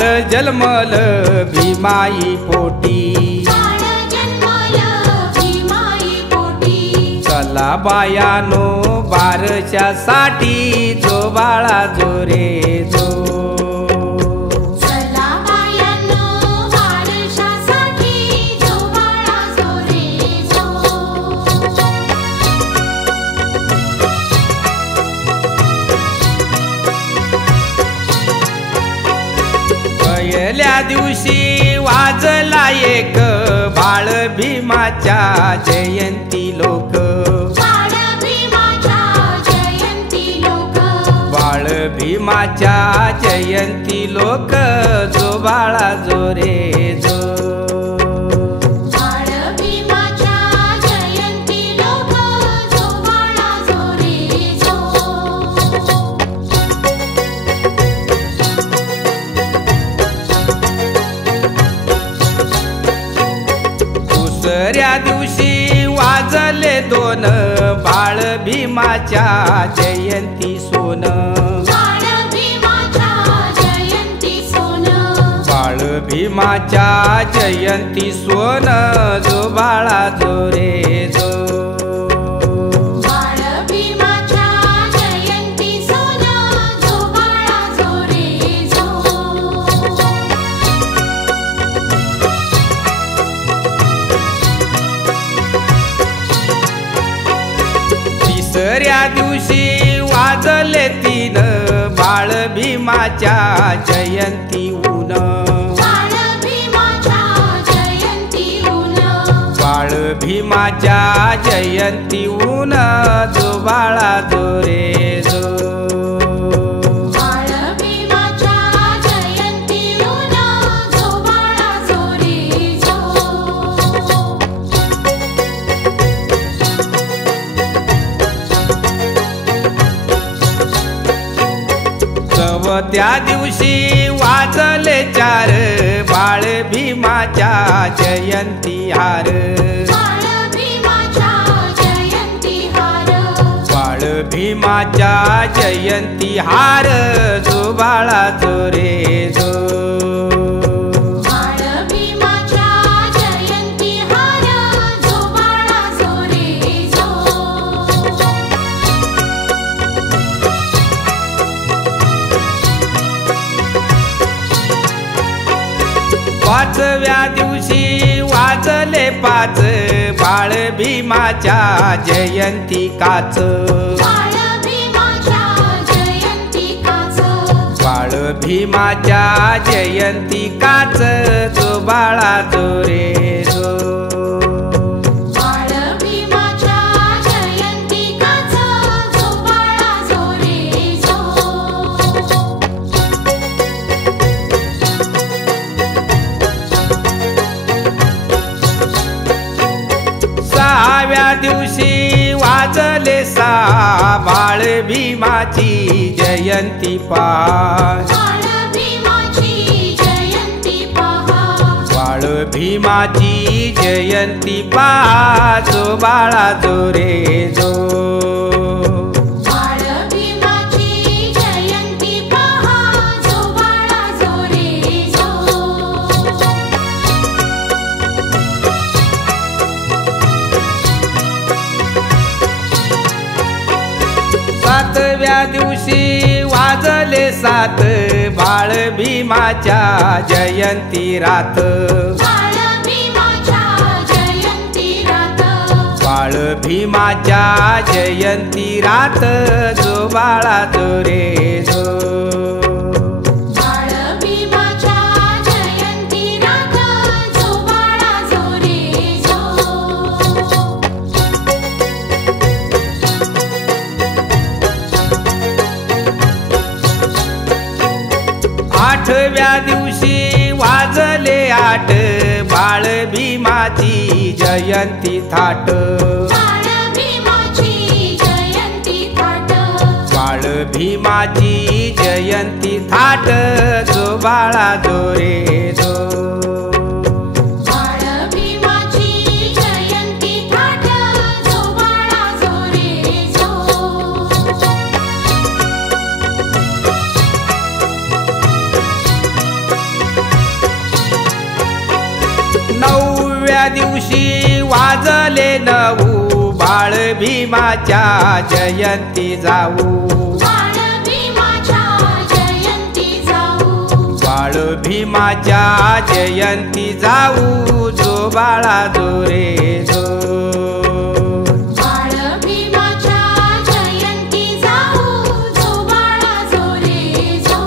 बाळ जन्मल भीमाई पोटी, चला बायानो बारशासाठी जो बाळा जो रे जो. पहिल्या दिवशी वाजला एक बाळ भीमाच्या जयंती लोक, बाळ भीमाच्या जयंती लोक जो बाळा जो रे जो. दुसऱ्या दिवशी वाजले दोन बाळ भीमाच्या जयंती सोन, बाळ भीमाच्या जयंती सोन जो बाळा जो रे जो. तिसऱ्या दिवशी वाजले तीन बाळ भीमाच्या जयंती ऊन, बाळ भीमाच्या जयंती ऊन जो बाळा जो रे जो. त्या दिवशी वाजले चार बाळ भीमाच्या जयंती हार, बाळ भीमाच्या जयंती हार जो बाळा जो रे जो. पाचव्या दिवशी वाजले पाच बाळ भीमाच्या जयंती काच, बाळ भीमाच्या जयंती काच जो बाळा जो रे जो. सहाव्या दिवशी वाजले सहा बाळ भीमाची जयंती पाच, बाळ भीमाची जयंती पाच जो बाळा जो रे जो. सातव्या दिवशी वाजले सात बाळ भीमाच्या जयंती रात, बाळ भीमाच्या जयंती रात जो बाळा जो रे जो. आठव्या दिवशी वाजले आठ बाळ भीमाची जयंती थाट, बाळ भीमाची जयंती थाट जो बाळा जो रे जो. 11व्या दिवशी वाजले नऊ बाळ भीमाच्या जयंती जाऊ बाळ भीमाच्या जयंती जाऊ जो बाळा जो रे जो बाळ भीमाच्या जयंती जाऊ जो बाळा जो रे जो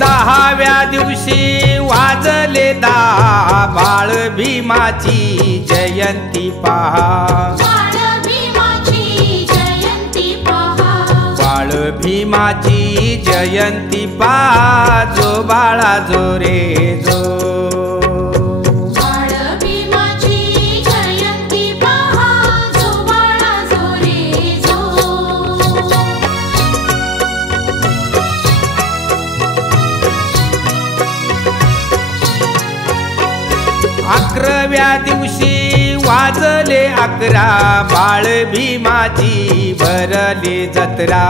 10व्या दिवशी वाजले दहा बाळ भीमाची जयंती पहा बाळ भीमाची जयंती पहा जो बाळा जो रे जो बाळ भीमाची जयंती पहा जो बाळा जो रे जो 11व्या दिवशी वाजले 11 बाळ भीमाची भरली जत्रा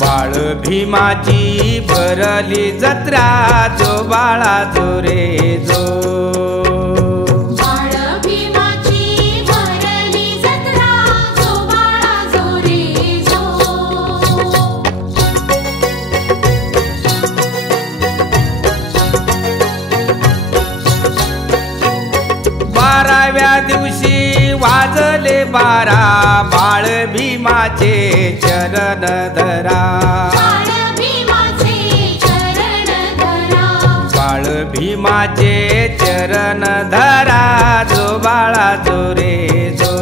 बाळ भीमाची भरली जत्रा जो बाळा जो रे जो बाळ भीमाची भरली जत्रा जो बाळा जो रे जो 12व्या दिवशी वाजले 12 बाळ भीमाचे चरण धरा बाळ भीमाचे चरण धरा जो बाळा जो रे जो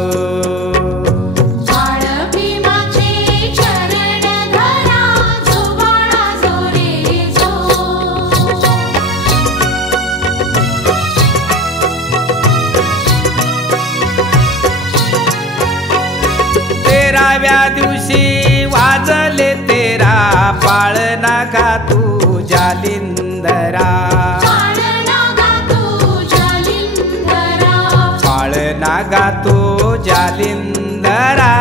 बाळ भीमाचे चरण धरा जो बाळा जो रे जो 13व्या दिवशी वाजले 13 पाळणा का तू जालिंदरा पाळणा गा तू जालिंदरा